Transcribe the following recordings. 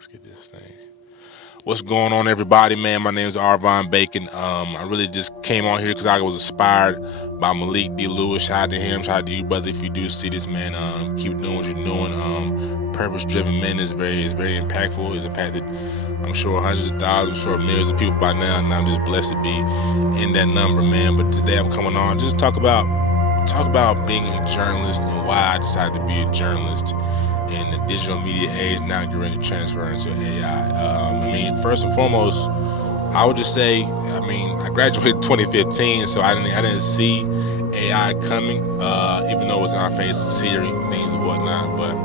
Let's get this thing. What's going on, everybody, man? My name is Arvon Bacon. I really just came on here because I was inspired by Malik D. Lewis. Shout out to him. Shout out to you, brother. If you do see this, man, keep doing what you're doing. Purpose-driven men is very impactful. It's impacted, I'm sure, hundreds of thousands, I'm sure millions of people by now, and I'm just blessed to be in that number, man. But today I'm coming on just to talk about being a journalist and why I decided to be a journalist in the digital media age, now getting ready to transfer into AI. First and foremost, I would just say, I graduated in 2015, so I didn't see AI coming, even though it was in our face, Siri, things and whatnot. But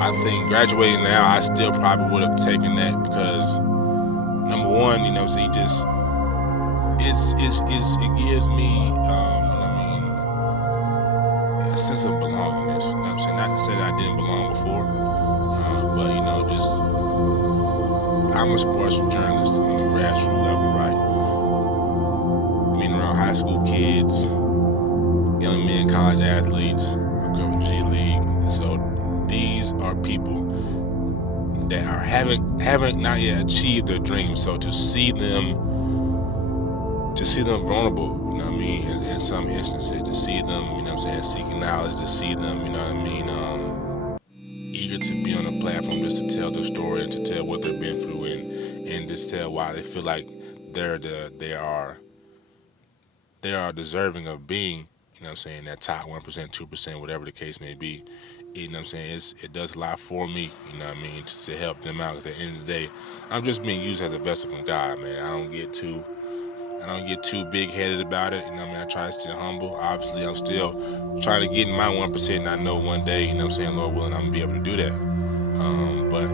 I think graduating now, I still probably would have taken that because number one, so you just it gives me, a sense of belongingness. You know what I'm saying? Not to say that I didn't belong before, but just I'm a sports journalist on the grassroots level, right? Being around high school kids, young men, college athletes, I cover G League, and so these are people that are haven't not yet achieved their dreams. So to see them vulnerable, in some instances, to see them, seeking knowledge, to see them, eager to be on a platform just to tell their story and to tell what they've been through and just tell why they feel like they are deserving of being, that top 1%, 2%, whatever the case may be. It does a lot for me, just to help them out. Because at the end of the day, I'm just being used as a vessel from God, man. I don't get too big-headed about it. I try to stay humble. Obviously, I'm still trying to get in my 1%, and I know one day, Lord willing, I'm going to be able to do that. But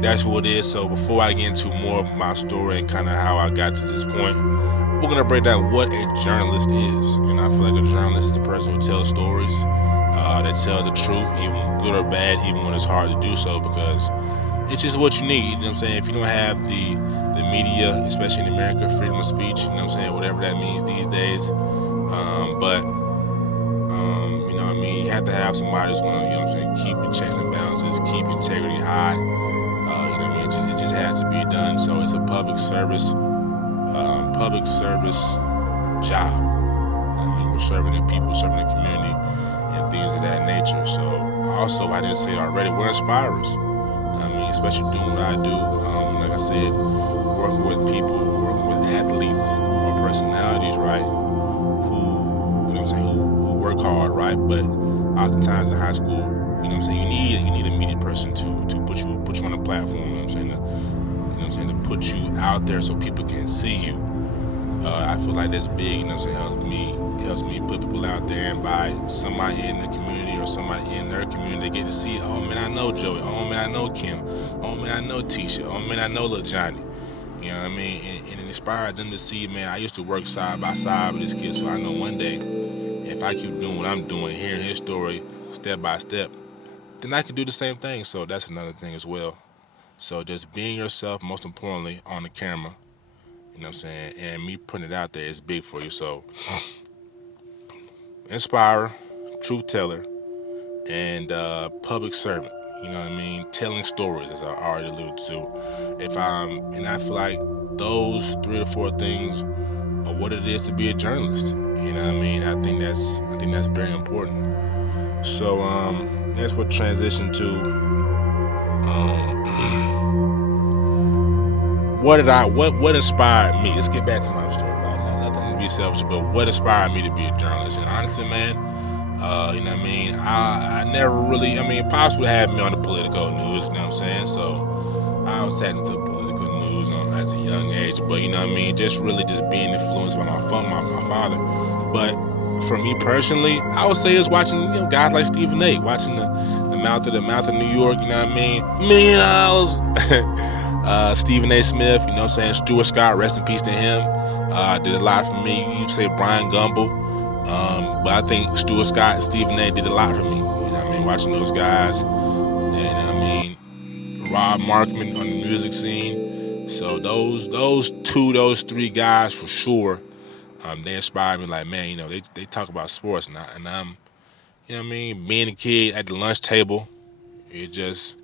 that's what it is. So before I get into more of my story and kind of how I got to this point, we're going to break down what a journalist is. And I feel like a journalist is the person who tells stories, that tell the truth, even good or bad, even when it's hard to do so, because it's just what you need. If you don't have the media, especially in America, freedom of speech, whatever that means these days. You have to have somebody who's going to, keep the checks and balances, keep integrity high. It just has to be done. So it's a public service job. We're serving the people, serving the community, and things of that nature. So also, I didn't say it already, we're inspirers. Especially doing what I do. Like I said, working with people, working with athletes or personalities, right? Who work hard, right? But oftentimes in high school, you need a media person to put you on a platform. To put you out there so people can see you. I feel like that's big. Helps me put people out there, and by somebody in the community or somebody in their community, they get to see, oh man, I know Joey. Oh man, I know Kim. Oh man, I know Tisha. Oh man, I know Lil Johnny. And it inspires them to see, man, I used to work side by side with this kid, so I know one day, if I keep doing what I'm doing, hearing his story step by step, then I can do the same thing. So that's another thing as well. So just being yourself, most importantly, on the camera, and me putting it out there is big for you. So inspirer, truth teller, and public servant. Telling stories, as I already alluded to. I feel like those 3 or 4 things are what it is to be a journalist. I think that's very important. So that's what transition to. What inspired me? Let's get back to my story. Nothing to be selfish, but what inspired me to be a journalist? And honestly, man, I never really. Pops would have me on the political news. So I was tapped into political news as a young age. But just being influenced by my father. But for me personally, I would say it's watching guys like Stephen A. Watching the mouth of New York. $1,000,000. Stephen A. Smith, Stuart Scott, rest in peace to him. Did a lot for me. You say Brian Gumble, but I think Stuart Scott and Stephen A. did a lot for me. Watching those guys, and Rob Markman on the music scene. So those 3 guys for sure, they inspired me. Like, man, they talk about sports, and I'm, being a kid at the lunch table, it just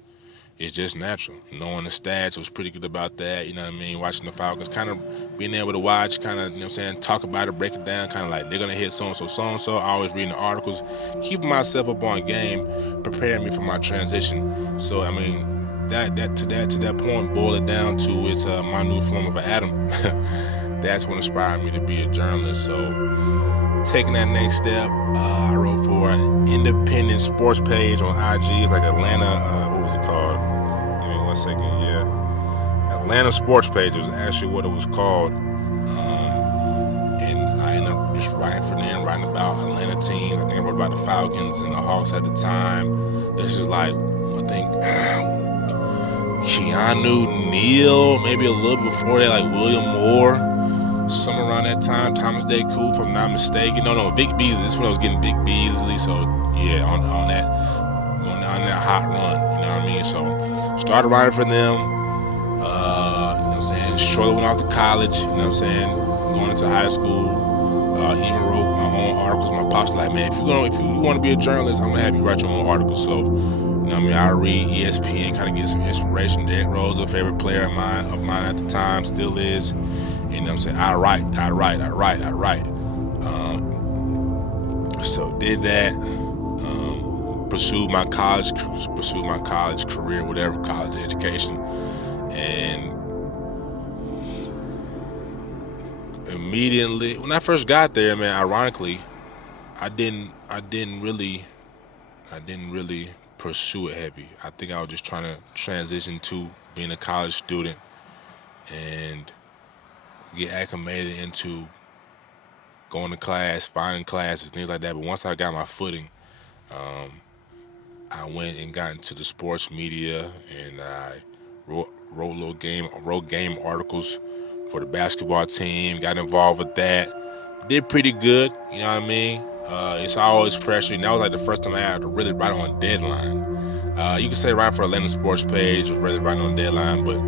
it's just natural. Knowing the stats was pretty good about that, you know what I mean? Watching the Falcons, kind of being able to watch, kind of, you know what I'm saying, talk about it, break it down, kind of like they're going to hit so-and-so. Always reading the articles, keeping myself up on game, preparing me for my transition. So, I mean, to that point, boil it down to it's my new form of an atom. That's what inspired me to be a journalist. So, taking that next step, I wrote for an independent sports page on IG. It's like Atlanta, what was it called? Give me 1 second, yeah. Atlanta Sports Page was actually what it was called. And I ended up just writing for them, writing about Atlanta teams. I think I wrote about the Falcons and the Hawks at the time. This is like, I think, Keanu Neal, maybe a little before that, like William Moore, somewhere around that time. Thomas Day Cool, if I'm not mistaken. No, Vic Beasley. This is when I was getting Vic Beasley. So yeah, on that hot run, you know what I mean? So started writing for them. You know what I'm saying? Shortly went off to college. You know what I'm saying? Going into high school. Even wrote my own articles. My pop's like, man, if you want to be a journalist, I'm gonna have you write your own articles. So, you know what I mean? I read ESPN, kind of get some inspiration. Derrick Rose, a favorite player of mine at the time, still is. You know what I'm saying? I write. So did that. Pursued my college career, whatever, college education, and immediately when I first got there, man, ironically, I didn't really pursue it heavy. I think I was just trying to transition to being a college student and get acclimated into going to class, finding classes, things like that. But once I got my footing, I went and got into the sports media, and I wrote game articles for the basketball team. Got involved with that. Did pretty good, you know what I mean? It's always pressure, and that was like the first time I had to really write on deadline. You could say writing for Atlanta Sports Page was really writing on deadline, but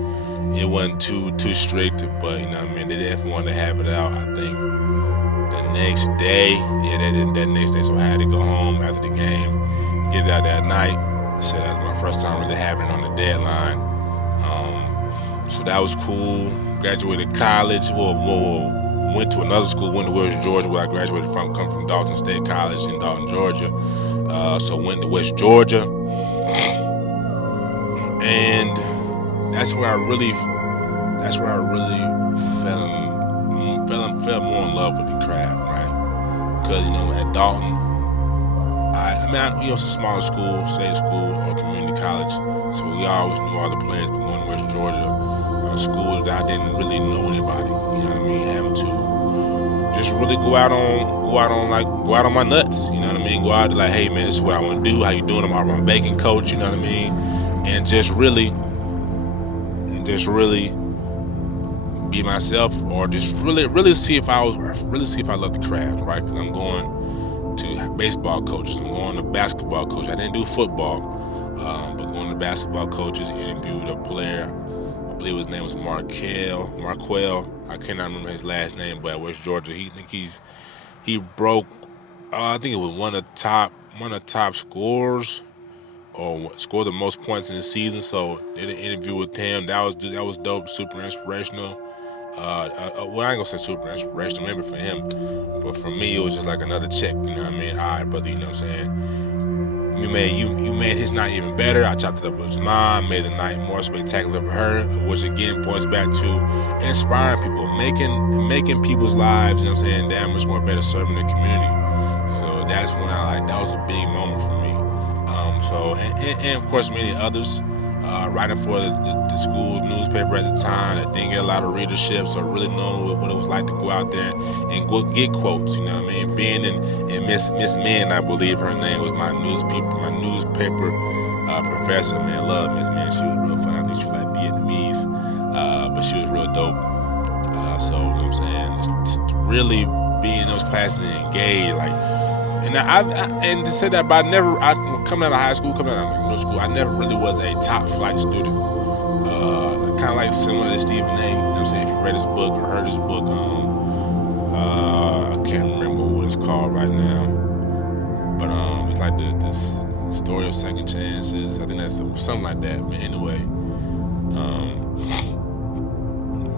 it wasn't too strict. But you know what I mean? They definitely wanted to have it out. I think the next day, that next day, so I had to go home after the game, get it out that night. So that was my first time really having it on the deadline. So that was cool. Graduated college. Went to another school, went to West Georgia, where I graduated from. Come from Dalton State College in Dalton, Georgia. So went to West Georgia, and that's where I really fell more in love with the craft, right? Because at Dalton, it's a smaller school, state school or community college, so we always knew all the players. But going to West Georgia, a school that I didn't really know anybody, you know what I mean? Having to just really go out on my nuts, you know what I mean? Go out like, hey man, this is what I want to do. How you doing? I'm my baking coach, you know what I mean? And just really be myself, or just really see if I love the craft, right? Because I'm going to baseball coaches, I'm going to basketball coaches. I didn't do football, but going to basketball coaches, interviewed a player. I believe his name was Marquell. I cannot remember his last name, but at West Georgia, he broke. I think it was one of the top scorers, or scored the most points in the season. So did an interview with him. That was dope, super inspirational. Well, I ain't gonna say super inspirational, maybe for him, but for me, it was just like another check. You know what I mean? All right, brother. You know what I'm saying? You made his night even better. I chopped it up with his mom, made the night more spectacular for her, which again points back to inspiring people, making people's lives, you know what I'm saying, that much more better, serving the community. So that's when that was a big moment for me. And of course many others, writing for the school's newspaper at the time that didn't get a lot of readership, so really knowing what it was like to go out there and get quotes, you know what I mean? Being in Miss Min, I believe her name was my newspaper professor, man. Love Miss Min. She was real fun. I think she was like Vietnamese, but she was real dope. So you know what I'm saying, just really being in those classes and engaged, like. And to say that, but coming out of high school, coming out of middle school, I never really was a top flight student. Kind of like similar to Stephen A. You know what I'm saying? If you read his book or heard his book, I can't remember what it's called right now, but it's like the Story of Second Chances. I think that's something like that. But anyway,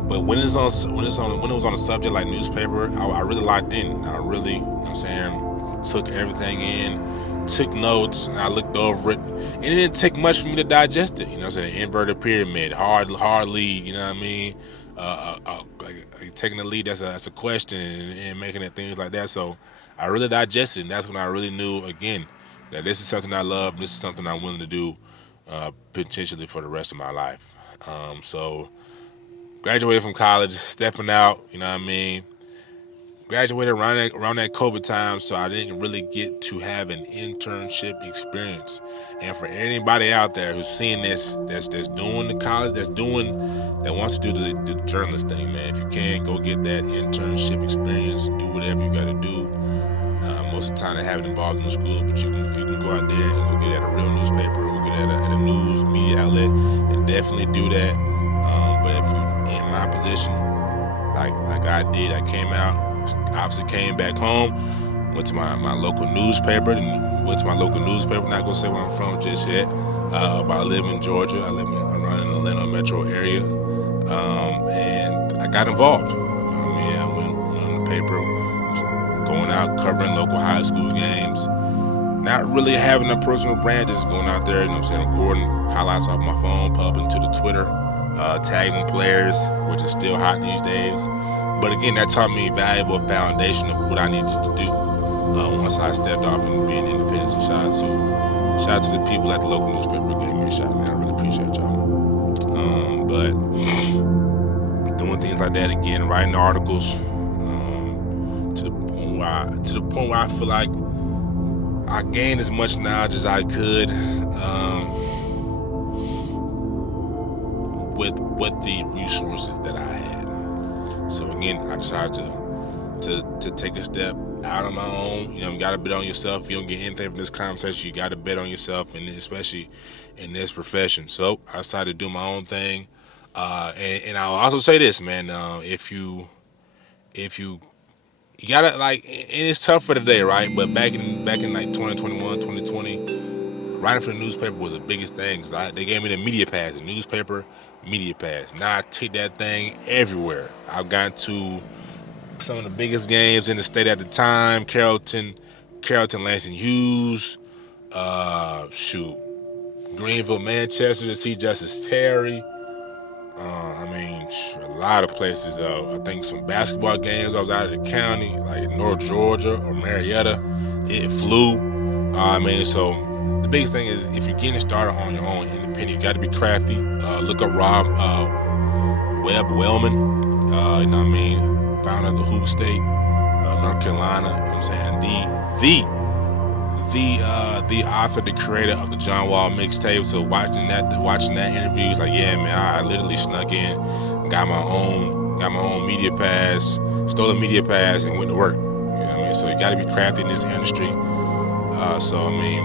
but when it was on a subject like newspaper, I really locked in. I really, you know what I'm saying, took everything in, took notes, and I looked over it. And it didn't take much for me to digest it. You know what I'm saying? Inverted pyramid, hard lead. You know what I mean? Like taking the lead, that's a question, and making it things like that. So I really digested it, and that's when I really knew, again, that this is something I love. This is something I'm willing to do, potentially for the rest of my life. So graduated from college, stepping out, you know what I mean? Graduated around that COVID time, so I didn't really get to have an internship experience. And for anybody out there who's seeing this, that's doing the college, that wants to do the journalist thing, man, if you can, go get that internship experience, do whatever you got to do. Most of the time they have it involved in the school, but if you can go out there and go get it at a real newspaper, or go get it at a news media outlet, then definitely do that. But if you're in my position, like I did, I came out, obviously came back home, went to my local newspaper, not gonna say where I'm from just yet, but I live in Georgia, I'm around in the Atlanta metro area, and I got involved. You know what I mean? I went on the paper, going out covering local high school games, not really having a personal brand, just going out there, you know what I'm saying, recording highlights off my phone, publishing to the Twitter, tagging players, which is still hot these days. But again, that taught me a valuable foundation of what I needed to do once I stepped off and being independent. So shout out to the people at the local newspaper who gave me a shot, man. I really appreciate y'all. But doing things like that again, writing articles, to the point where I feel like I gained as much knowledge as I could with the resources that I had. So again, I decided to take a step out on my own. You know, you gotta bet on yourself. If you don't get anything from this conversation, you gotta bet on yourself, and especially in this profession. So I decided to do my own thing. And I'll also say this, man, if you gotta, like, and it's tough for today, right? But back in like 2021, 2020, writing for the newspaper was the biggest thing, because they gave me the media pass, the newspaper media pass. Now I take that thing everywhere. I've gone to some of the biggest games in the state at the time: Carrollton, Lansing Hughes, Greenville, Manchester, to see Justice Terry. I mean, a lot of places though. I think some basketball games I was out of the county, like North Georgia or Marietta. It flew. So the biggest thing is, if you're getting started on your own independent, you got to be crafty. Look up Rob Webb Wellman, you know what I mean, founder of the Hoop State, North Carolina. You know what I'm saying, the author, the creator of the John Wall mixtape. So watching that interview, it's like, yeah, man, I literally snuck in, got my own media pass, stole a media pass, and went to work. You know what I mean? So you got to be crafty in this industry. So I mean,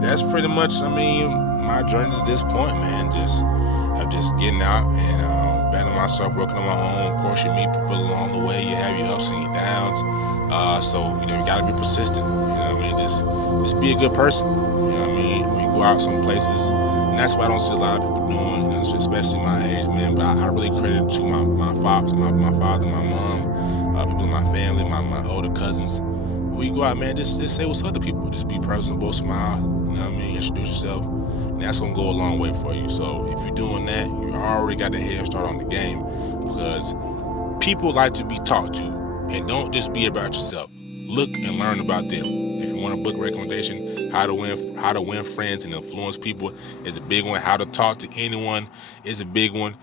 that's pretty much, I mean, my journey to this point, man. Just getting out and bettering myself, working on my own. Of course, you meet people along the way. You have your ups and your downs. So you know, you gotta be persistent. You know what I mean? Just be a good person. You know what I mean? When you go out some places, and that's what I don't see a lot of people doing, you know, especially my age, man. But I really credit it to my father, my mom, people in my family, my older cousins. When you go out, man, just say what's up to people. Just be personable, smile. You know what I mean? Introduce yourself, and that's gonna go a long way for you. So if you're doing that, you already got a head start on the game, because people like to be talked to. And don't just be about yourself. Look and learn about them. If you want a book recommendation, How to Win Friends and Influence People is a big one. How to Talk to Anyone is a big one.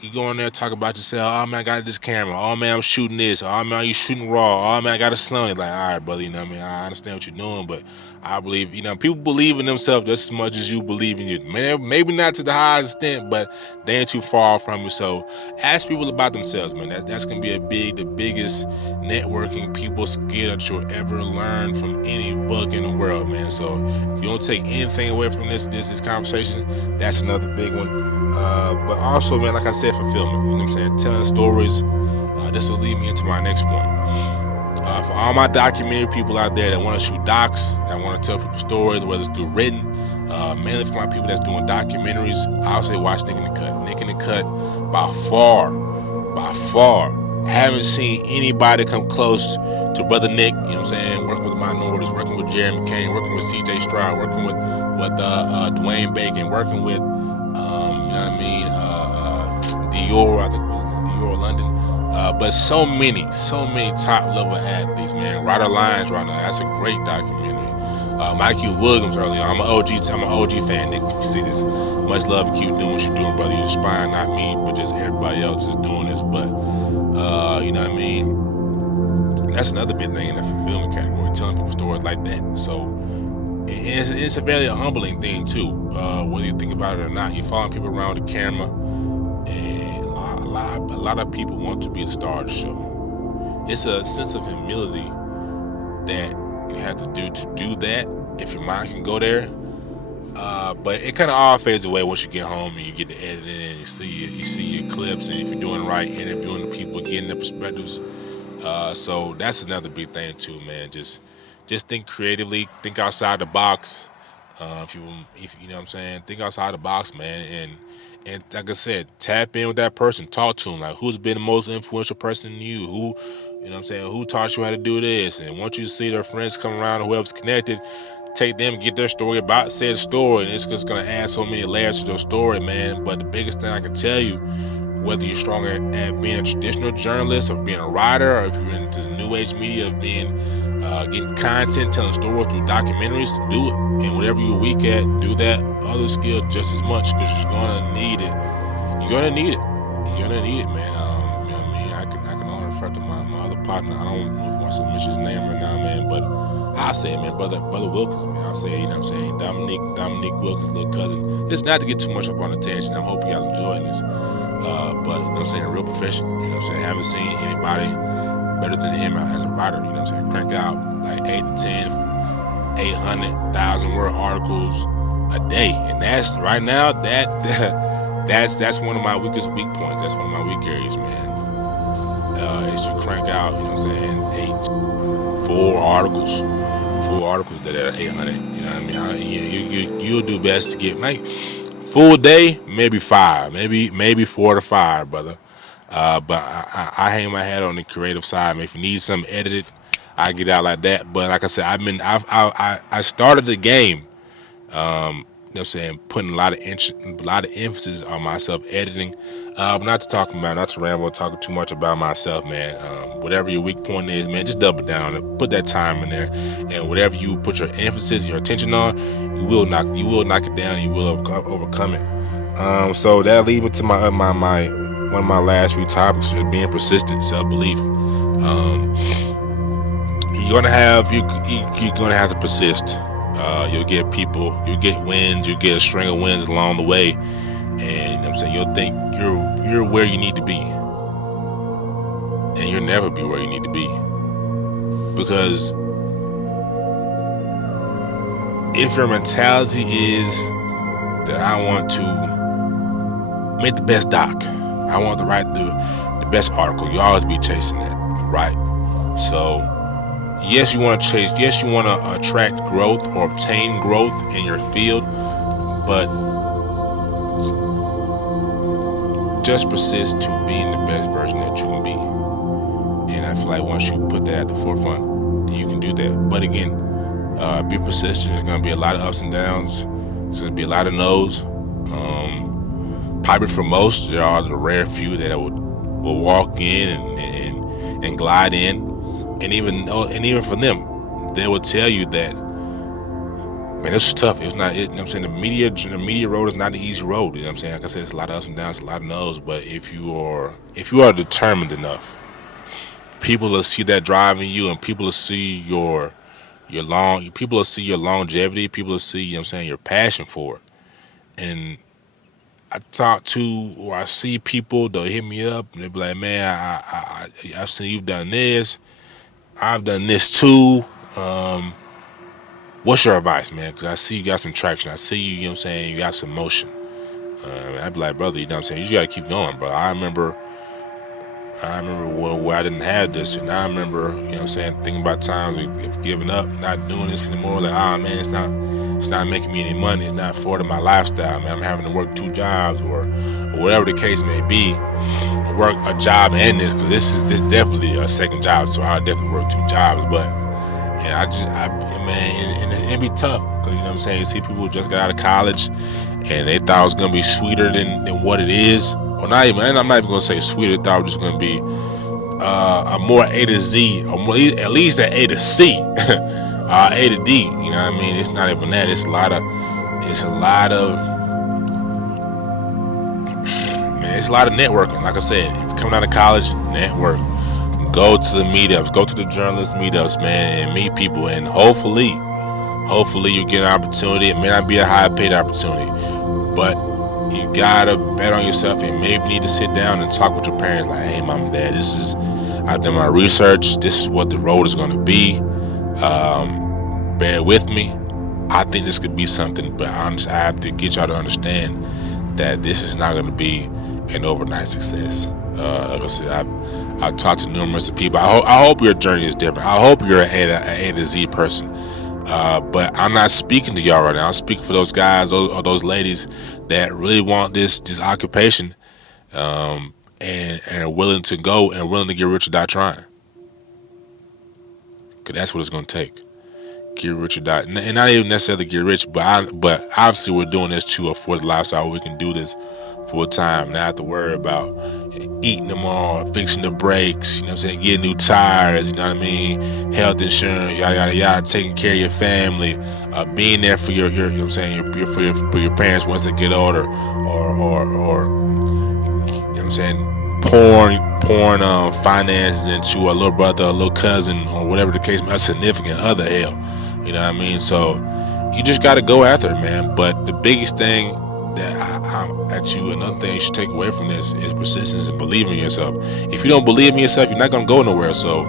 You go in there, talk about yourself. Oh, man, I got this camera. Oh, man, I'm shooting this. Oh, man, you shooting raw. Oh, man, I got a Sony. Like, all right, brother, you know what I mean? I understand what you're doing, but I believe, you know, people believe in themselves just as much as you believe in you. Maybe not to the highest extent, but they ain't too far from you. So ask people about themselves, man. That's going to be the biggest networking people skill that you'll ever learn from any book in the world, man. So if you don't take anything away from this conversation, that's another big one. But also, man, like I said, fulfillment. You know what I'm saying? Telling stories. This will lead me into my next point. For all my documentary people out there that want to shoot docs, that want to tell people stories, whether it's through written, mainly for my people that's doing documentaries, I'll say watch Nick in the Cut. Nick in the Cut, by far, haven't seen anybody come close to Brother Nick. You know what I'm saying? Working with the minorities, working with Jeremy Kane, working with C.J. Stroud, working with Dwayne Bacon, working with, you know what I mean, Dior, I think it was Dior London. But so many top level athletes, man. Ryder Lyons right now, that's a great documentary. Mike Q Williams earlier. I'm an OG fan, Nick. If you see this, much love and keep doing what you're doing, brother. You're inspiring not me, but just everybody else is doing this. But you know what I mean? That's another big thing in the fulfillment category, telling people stories like that. So it's a very humbling thing too. Whether you think about it or not, you're following people around the camera, and a lot of people want to be the star of the show. It's a sense of humility that you have to do that if your mind can go there. But it kind of all fades away once you get home and you get to edit it and you see your clips, and if you're doing right, interviewing the people, getting their perspectives. So that's another big thing too, man. Just think creatively, think outside the box. If you know what I'm saying, think outside the box, man. And like I said, tap in with that person, talk to them. Like, who's been the most influential person in you? Who, you know what I'm saying, who taught you how to do this? And once you see their friends come around, whoever's connected, take them, get their story about said story, and it's just gonna add so many layers to their story, man. But the biggest thing I can tell you, whether you're stronger at being a traditional journalist or being a writer, or if you're into the new age media of being getting content, telling stories through documentaries, do it. And whatever you're weak at, do that other skill just as much, because you're gonna need it. You're gonna need it, man. You know what I mean? I can only refer to my other partner. I don't know if I want to mention his name right now, man, but I say it, man, brother Wilkins, man. I say, you know what I'm saying, Dominique Wilkins' little cousin. Just not to get too much up on the tangent. I hope y'all enjoying this. But you know what I'm saying, a real profession. You know what I'm saying, haven't seen anybody better than him as a writer. You know what I'm saying, crank out like 8 to 10, 800,000 word articles a day, and that's right now that's one of my weak points. That's one of my weak areas, man. Is you crank out, you know what I'm saying, full articles that are 800. You know what I mean? You'll do best to get like full day, maybe 5, maybe 4 to 5, brother. But I hang my hat on the creative side. I mean, if you need something edited, I get out like that. But like I said, I started the game. You know what I'm saying, putting a lot of emphasis on myself editing. Not to ramble, talking too much about myself, man. Whatever your weak point is, man, just double down and put that time in there. And whatever you put your emphasis, your attention on, you will knock it down. You will overcome it. So that leads me to my one of my last few topics, just being persistent, self-belief. You're gonna have to persist. You'll get wins, you'll get a string of wins along the way, and you know what I'm saying, you'll think you're where you need to be, and you'll never be where you need to be, because if your mentality is that I want to make the best doc, I want to write the best article, you always be chasing that, right? So yes, you want to attract growth or obtain growth in your field, but just persist to being the best version that you can be. And I feel like once you put that at the forefront, you can do that. But again, be persistent. There's going to be a lot of ups and downs. There's going to be a lot of no's. Probably for most, there are the rare few that will walk in and glide in. And even for them, they will tell you that, man, this was tough. It was not. You know what I'm saying, the media road is not an easy road. You know what I'm saying? Like I said, it's a lot of ups and downs, a lot of no's. But if you are determined enough, people will see that drive in you, and people will see your longevity. People will see, you know what I'm saying, your passion for it. And I see people, they'll hit me up and they'll be like, man, I've seen you've done this. I've done this too. What's your advice, man? Because I see you got some traction. I see you, you know what I'm saying, you got some motion. I'd be like, brother, you know what I'm saying, you got to keep going, bro. I remember I remember where I didn't have this, and I remember, thinking about times of giving up, not doing this anymore. Like, man, it's not making me any money. It's not affording my lifestyle, man. I'm having to work 2 jobs or whatever the case may be. Work a job and this, because this definitely a second job, so I'll definitely work 2 jobs. But man, it'd be tough, because you see people who just got out of college and they thought it was gonna be sweeter than what it is. Or not even, and I'm not even gonna say sweeter. They thought it was just gonna be a more A to Z, or more, at least an A to C, A to D. You know what I mean? It's not even that. It's a lot of, man. It's a lot of networking. Like I said, if you're coming out of college, network. Go to the meetups. Go to the journalist meetups, man, and meet people. And hopefully you get an opportunity. It may not be a high paid opportunity, but you gotta bet on yourself, and maybe need to sit down and talk with your parents. Like, hey, mom and dad, I've done my research. This is what the road is gonna be. Bear with me. I think this could be something, but I have to get y'all to understand that this is not gonna be an overnight success. Like I said, I've talked to numerous people. I hope your journey is different. I hope you're an A to Z person. But I'm not speaking to y'all right now. I'm speaking for those guys or those ladies that really want this occupation, and are willing to go and willing to get rich or die trying. Cause that's what it's gonna take. Get rich or die, and not even necessarily get rich, but obviously we're doing this to afford the lifestyle where we can do this full time, not have to worry about eating them all, fixing the brakes, getting new tires, health insurance, yada yada yada, taking care of your family, being there for your for your parents once they get older, or pouring finances into a little brother, a little cousin, or whatever the case, a significant other, hell. You know what I mean? So you just got to go after it, man. But the biggest thing another thing you should take away from this is persistence and believing in yourself. If you don't believe in yourself, you're not going to go nowhere. So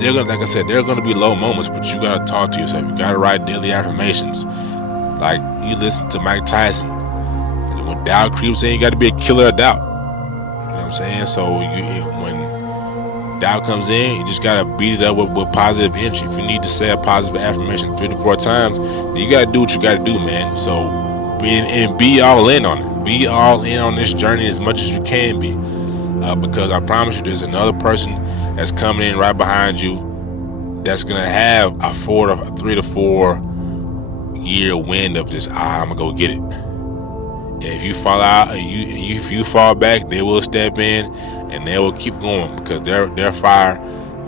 like I said, there are going to be low moments, but you got to talk to yourself. You got to write daily affirmations. Like, you listen to Mike Tyson. When doubt creeps in, you got to be a killer of doubt. You know what I'm saying? So when doubt comes in, you just gotta beat it up with positive energy. If you need to say a positive affirmation 3 to 4 times, then you gotta do what you gotta do, man. So be all in on it. Be all in on this journey as much as you can be, because I promise you, there's another person that's coming in right behind you that's gonna have a 3 to 4 year wind of this. I'm gonna go get it. And if you fall out, if you fall back, they will step in and they will keep going, because their fire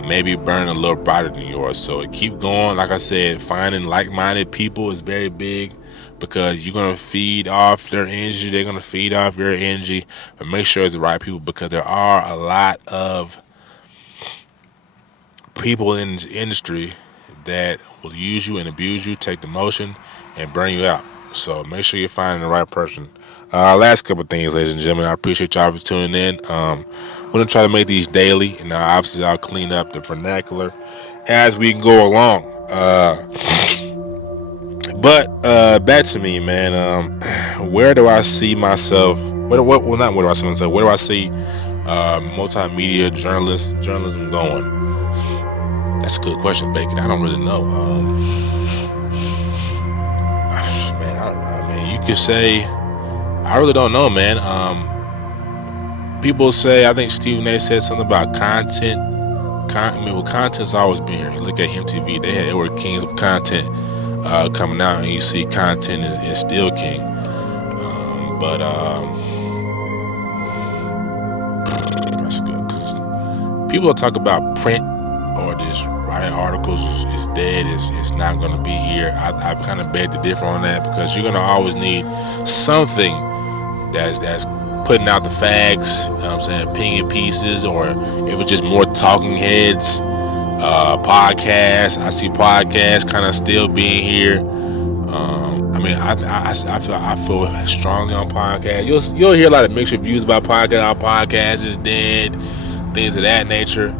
may be burning a little brighter than yours. So keep going. Like I said, finding like-minded people is very big, because you're going to feed off their energy. They're going to feed off your energy. But make sure it's the right people, because there are a lot of people in this industry that will use you and abuse you, take the motion, and burn you out. So make sure you're finding the right person. Last couple of things, ladies and gentlemen. I appreciate y'all for tuning in. We're going to try to make these daily, and obviously I'll clean up the vernacular as we go along. But back to me, man. Where do I see myself? Where do I see myself? Where do I see multimedia journalism going? That's a good question, Bacon. I don't really know. Man, you could say, I really don't know, man. People say, I think Stephen A. said something about content. Content's always been here. You look at MTV; they were kings of content coming out, and you see content is still king. But that's good, because people talk about print or just writing articles is dead. It's not going to be here. I kind of beg to differ on that, because you're going to always need something that's putting out the facts, you know what I'm saying, opinion pieces, or if it's just more talking heads, podcasts. I see podcasts kind of still being here. I feel strongly on podcasts. You'll hear a lot of mixed reviews about podcasts. Our podcast is dead, things of that nature.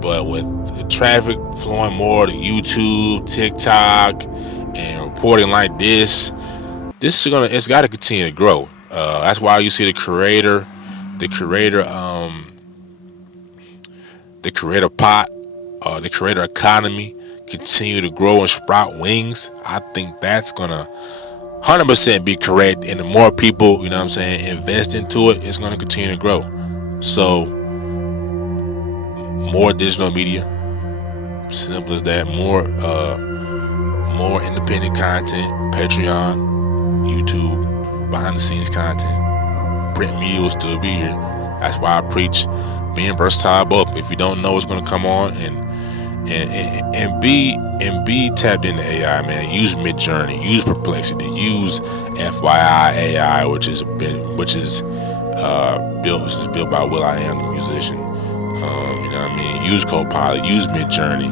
But with the traffic flowing more to YouTube, TikTok, and reporting like this, it's got to continue to grow. That's why you see the creator the creator the creator pot, the creator economy continue to grow and sprout wings, I think that's gonna 100% be correct. And the more people, you know what I'm saying, invest into it, it's gonna continue to grow. So more digital media, simple as that. More independent content, Patreon, YouTube, behind the scenes content. Print media will still be here. That's why I preach being versatile both. If you don't know what's going to come on, and be tapped into AI, man. Use Midjourney, use Perplexity, use FYI AI, which is built by will.i.am, the musician. You know what I mean? Use Copilot, use Midjourney,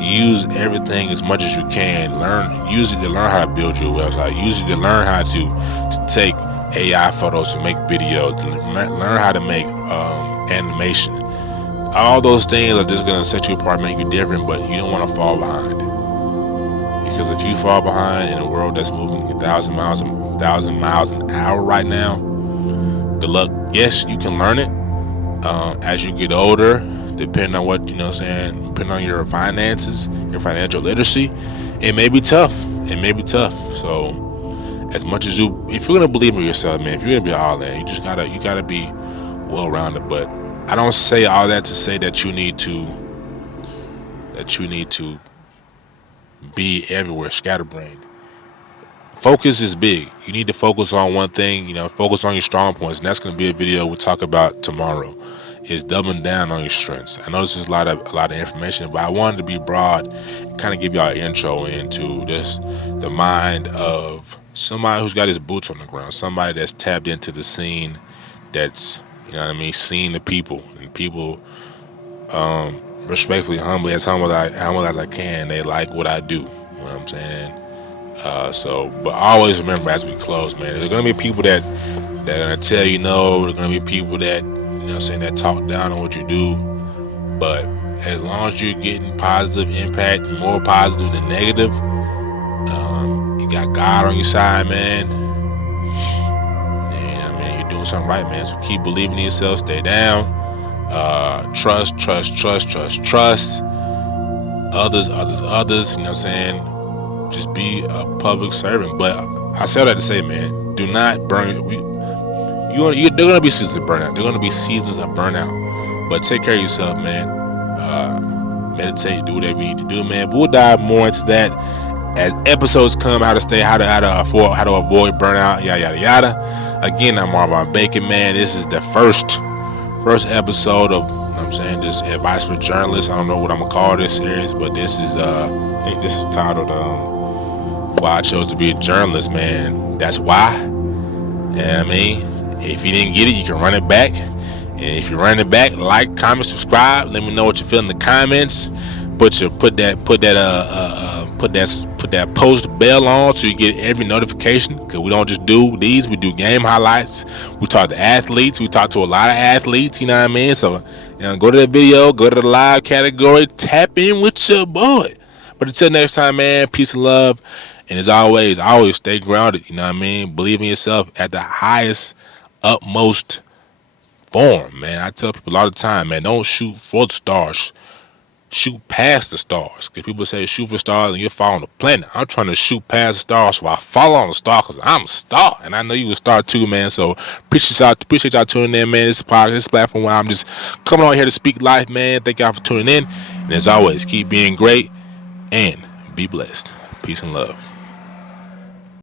use everything as much as you can. Use it to learn how to build your website. Use it to learn how to take AI photos, to make videos, to learn how to make animation. All those things are just gonna set you apart, make you different, but you don't want to fall behind. Because if you fall behind in a world that's moving 1,000 miles an hour right now, good luck. Yes, you can learn it as you get older, depending on what, you know what I'm saying, depending on your finances, your financial literacy. It may be tough. So as much as if you're gonna believe in yourself, man, if you're gonna be all in, you gotta be well-rounded. But I don't say all that to say that you need to be everywhere, scatterbrained. Focus is big. You need to focus on one thing, focus on your strong points. And that's going to be a video we'll talk about tomorrow, is doubling down on your strengths. I know this is a lot of information, but I wanted to be broad and kind of give y'all an intro into the mind of somebody who's got his boots on the ground, somebody that's tapped into the scene, that's, seeing the people, and people, respectfully, humble as I can, they like what I do. You know what I'm saying? But always remember as we close, man, there's gonna be people that are gonna tell you no. There's gonna be people that, that talk down on what you do. But as long as you're getting positive impact, more positive than negative, you got God on your side, man. And you're doing something right, man. So keep believing in yourself. Stay down. Trust. Others. You know what I'm saying? Just be a public servant. But I say that to say, man, do not burn. There are gonna be seasons of burnout. There are gonna be seasons of burnout. But take care of yourself, man. Meditate, do whatever you need to do, man. But we'll dive more into that as episodes come. How to avoid burnout, yada. Again, I'm Arvon Bacon, man. This is the first episode of, this advice for journalists. I don't know what I'm gonna call this series, but this is I think this is titled why I chose to be a journalist, man. That's why. If you didn't get it, you can run it back. And if you're running it back, like, comment, subscribe. Let me know what you feel in the comments. Put that post bell on so you get every notification, because we don't just do these, we do game highlights. We talk to athletes, we talk to a lot of athletes, you know what I mean? So go to the video, go to the live category, tap in with your boy. But until next time, man, peace and love. And as always stay grounded, you know what I mean? Believe in yourself at the highest, utmost form, man. I tell people all the time, man, don't shoot for the stars. Shoot past the stars. Because people say shoot for the stars and you're following the planet. I'm trying to shoot past the stars so I follow on the star, because I'm a star. And I know you a star too, man. So appreciate y'all tuning in, man. This platform where I'm just coming on here to speak life, man. Thank y'all for tuning in. And as always, keep being great and be blessed. Peace and love.